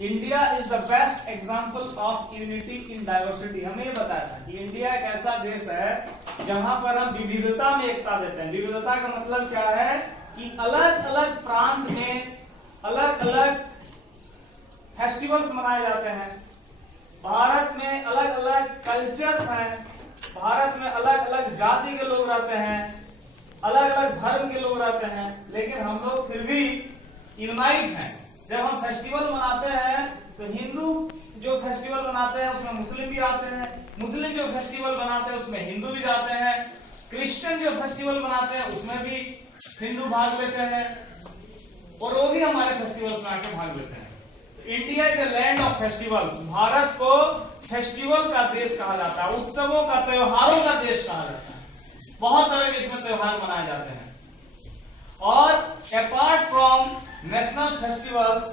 India is the best example of unity in diversity. हमें ये बताया था कि इंडिया एक ऐसा देश है जहां पर हम विविधता में एकता देते हैं। विविधता का मतलब क्या है कि अलग अलग प्रांत में अलग अलग फेस्टिवल्स मनाए जाते हैं। भारत में अलग अलग कल्चर्स हैं, भारत में अलग अलग जाति के लोग रहते हैं, अलग अलग धर्म के लोग रहते हैं, लेकिन हम लोग फिर भी यूनाइट हैं। जब हम फेस्टिवल मनाते हैं तो हिंदू जो फेस्टिवल मनाते हैं उसमें मुस्लिम भी आते हैं, मुस्लिम जो फेस्टिवल मनाते हैं उसमें हिंदू भी जाते हैं, क्रिश्चियन जो फेस्टिवल मनाते हैं उसमें भी हिंदू भाग लेते हैं और वो भी हमारे फेस्टिवल्स में आके भाग लेते हैं। India is a land of festivals. Bharat को फेस्टिवल का देश कहा जाता है, उत्सवों का, त्योहारों का देश कहा जाता है। बहुत तरह के इसमें त्योहार मनाए जाते हैं। और apart from national festivals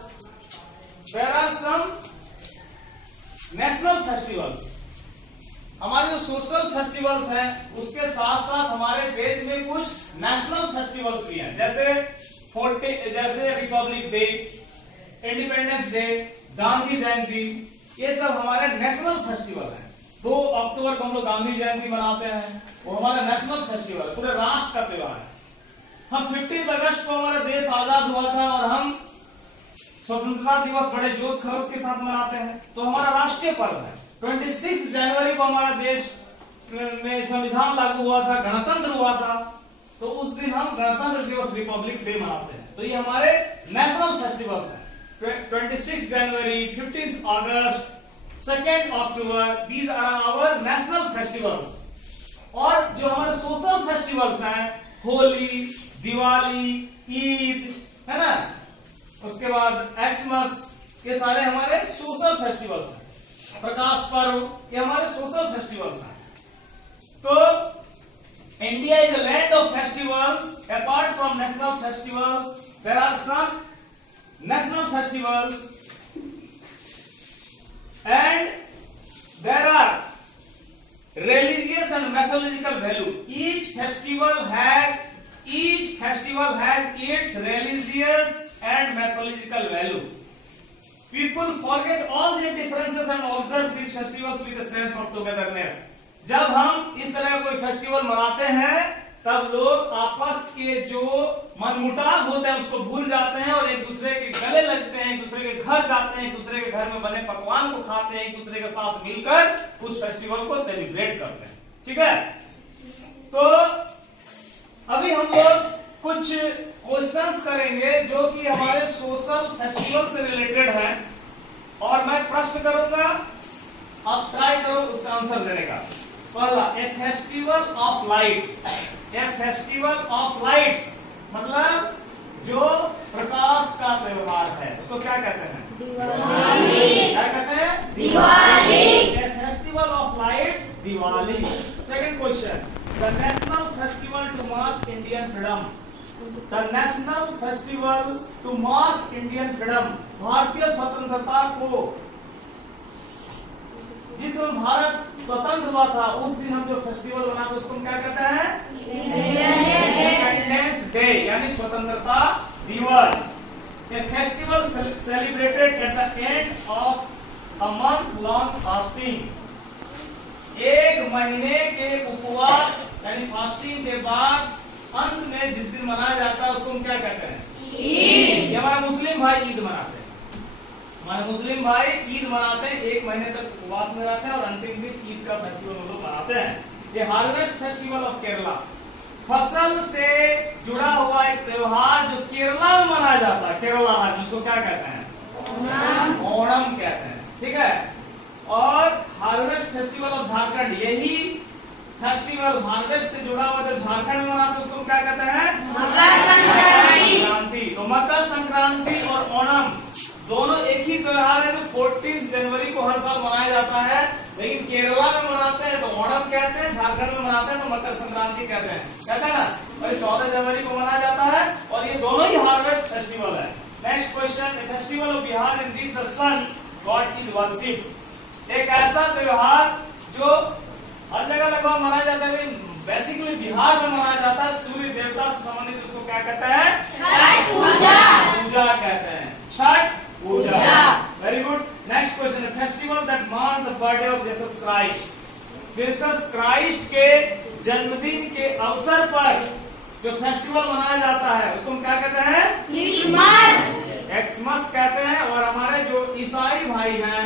there are some national festivals. हमारे जो सोशल फेस्टिवल्स हैं उसके साथ साथ हमारे देश में कुछ नेशनल फेस्टिवल्स भी हैं, जैसे republic day, independence day, Gandhi Jayanti, ये सब हमारे नेशनल फेस्टिवल हैं। 2 अक्टूबर को हम लोग गांधी जयंती मनाते हैं, वो हमारा नेशनल फेस्टिवल है, पूरे राष्ट्र का त्योहार है। हम 15 अगस्त को हमारा देश आजाद हुआ था और हम स्वतंत्रता दिवस बड़े जोश खरोश के साथ मनाते हैं, तो हमारा राष्ट्रीय पर्व है। 26 जनवरी को हमारा देश में संविधान लागू हुआ था, गणतंत्र हुआ था, तो उस दिन हम गणतंत्र दिवस रिपब्लिक डे मनाते हैं। तो ये हमारे नेशनल फेस्टिवल्स हैं। 26 जनवरी, 15 अगस्त, 2 अक्टूबर, these are our national festivals. और जो हमारे सोशल फेस्टिवल्स हैं, होली, दिवाली, ईद, है ना, उसके बाद एक्समस, ये सारे हमारे सोशल फेस्टिवल्स हैं। प्रकाश पर्व, ये हमारे सोशल फेस्टिवल्स हैं। तो India is a land of festivals. Apart from national festivals there are some national festivals and there are religious and mythological value. Each festival has its religious and mythological value. People forget all their differences and observe these festivals with a sense of togetherness. जब हम इस तरह का कोई festival मनाते हैं तब लोग आपस के जो मनमुटाव होते हैं उसको भूल जाते हैं और एक दूसरे के गले लगते हैं, एक दूसरे के घर जाते हैं, एक दूसरे के घर में बने पकवान को खाते हैं, एक दूसरे के साथ मिलकर उस फेस्टिवल को सेलिब्रेट करते हैं। ठीक है, तो अभी हम लोग कुछ क्वेश्चंस करेंगे जो कि हमारे सोशल फेस्टिवल से रिलेटेड है और मैं प्रश्न करूंगा, आप ट्राई करो उसका आंसर देने का। पहला, ए festival of lights. A festival of lights मतलब जो प्रकाश का त्योहार है उसको क्या कहते हैं? दिवाली। क्या कहते हैं? Diwali. A festival of lights, Diwali. Second question, the national festival to mark Indian freedom. The national festival to mark Indian freedom, भारतीय स्वतंत्रता को, जिस दिन भारत स्वतंत्र हुआ था उस दिन हम जो फेस्टिवल मनाते उसको हम क्या कहते हैं? इंडिपेंडेंस डे, यानी स्वतंत्रता दिवस। ए festival celebrated at the end of a month long fasting. 1 महीने के उपवास यानी फास्टिंग के बाद अंत में जिस दिन मनाया जाता है उसको हम क्या कहते हैं? ईद। ये हमारे मुस्लिम भाई ईद मनाते हैं। हमारे मुस्लिम भाई ईद मनाते हैं, 1 महीने तक उपवास में रहते हैं और अंतिम दिन ईद का फेस्टिवल हम लोग मनाते हैं। ये हार्वेस्ट फेस्टिवल ऑफ केरला, फसल से जुड़ा हुआ एक त्योहार जो केरला में मनाया जाता है, केरला है, जिसको क्या कहते हैं? ओणम कहते हैं। ठीक है, और हार्वेस्ट फेस्टिवल ऑफ झारखंड, यही फेस्टिवल हार्वेस्ट से जुड़ा हुआ जब झारखंड में मनाते हैं उसको क्या कहते हैं? मकर संक्रांति। तो मकर संक्रांति और ओणम दोनों एक ही त्योहार है जो 14 जनवरी को हर साल मनाया जाता है, लेकिन केरला में मनाते हैं तो ओणम कहते हैं, झारखंड में मनाते हैं तो मकर संक्रांति कहते हैं, कहते हैं ना। और 14 जनवरी को मनाया जाता है और ये दोनों ही हार्वेस्ट फेस्टिवल है। Next question, a festival of Bihar in this the sun god is worshipped. एक ऐसा त्योहार जो हर जगह लगभग मनाया जाता है लेकिन बेसिकली बिहार में मनाया जाता है, सूर्य देवता से संबंधित, उसको क्या कहते हैं? छठ पूजा। पूजा कहते हैं, Chhath Puja. Very Christ. Jesus Christ के जन्मदिन के अवसर पर जो फेस्टिवल मनाया जाता है उसको हम क्या कहते हैं? क्रिसमस। एक्समस कहते हैं। और हमारे जो ईसाई भाई हैं,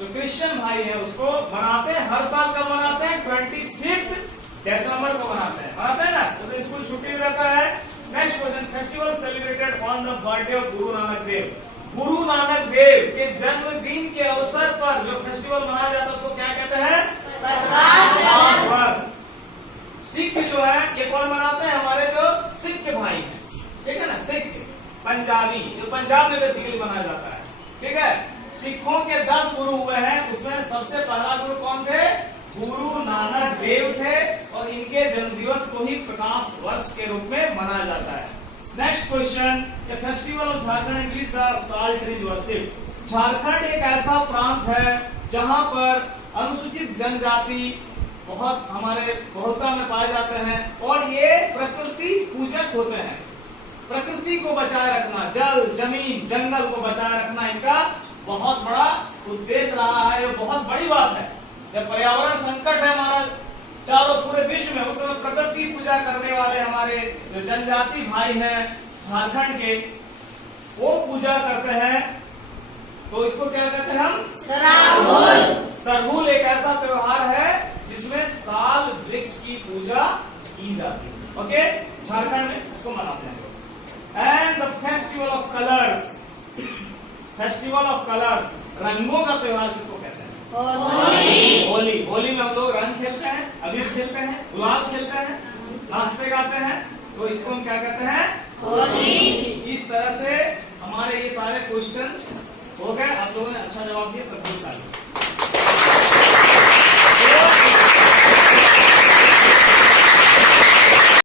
जो क्रिश्चियन भाई हैं, उसको मनाते हैं हर साल। कब मनाते हैं? 25 दिसंबर को मनाते हैं ना। तो स्कूल छुट्टी में रहता है। Next question, festival celebrated on the birthday of Guru Nanak Dev. Guru Nanak Dev के जन्मदिन के अवसर पर जो फेस्टिवल मनाया जाता है उसको क्या कहते हैं? प्रकाश पर्व। सिख जो है ये कौन मनाते हैं? हमारे जो सिख के भाई हैं, ठीक है ना। सिख पंजाबी, जो पंजाब में बेसिकली मनाया जाता है, ठीक है। सिखों के 10 गुरु हुए हैं, उसमें सबसे पहला गुरु कौन थे? गुरु नानक देव थे। और इनके जन्मदिवस को ही प्रकाश वर्ष के रूप में मनाया जाता है। Next question, the festival of Jharkhand is the salt ridge worship. Jharkhand एक ऐसा प्रांत है जहां पर अनुसूचित जनजाति बहुत हमारे बहुलता में पाए जाते हैं और ये प्रकृति पूजक होते हैं। प्रकृति को बचाए रखना, जल, जमीन, जंगल को बचाए रखना इनका बहुत बड़ा उद्देश्य रहा है। ये बहुत बड़ी बात है। जब पर्यावरण संकट है हमारा चारों पूरे विश्व में, उस समय प्रकृति पूजा करने वाले हमारे जो जनजाति भाई हैं झारखंड के, वो पूजा करते हैं। तो इसको क्या कहते हैं हम? सरहुल। सरहुल एक ऐसा त्योहार है जिसमें साल वृक्ष की पूजा की जाती है। ओके, झारखंड में इसको मनाते हैं। And the festival of colours. Festival of colours, रंगों का त्योहार किसको कहते हैं? होली। होली। होली में हम लोग रंग खेलते हैं, अबीर खेलते हैं, गुलाल खेलते हैं, नाचते गाते हैं। तो इसको हम क्या कहते हैं? होली। इस तरह से हमारे ये सारे क्वेश्चंस हो गए। आप लोगों ने अच्छा जवाब दिया, सब कुछ।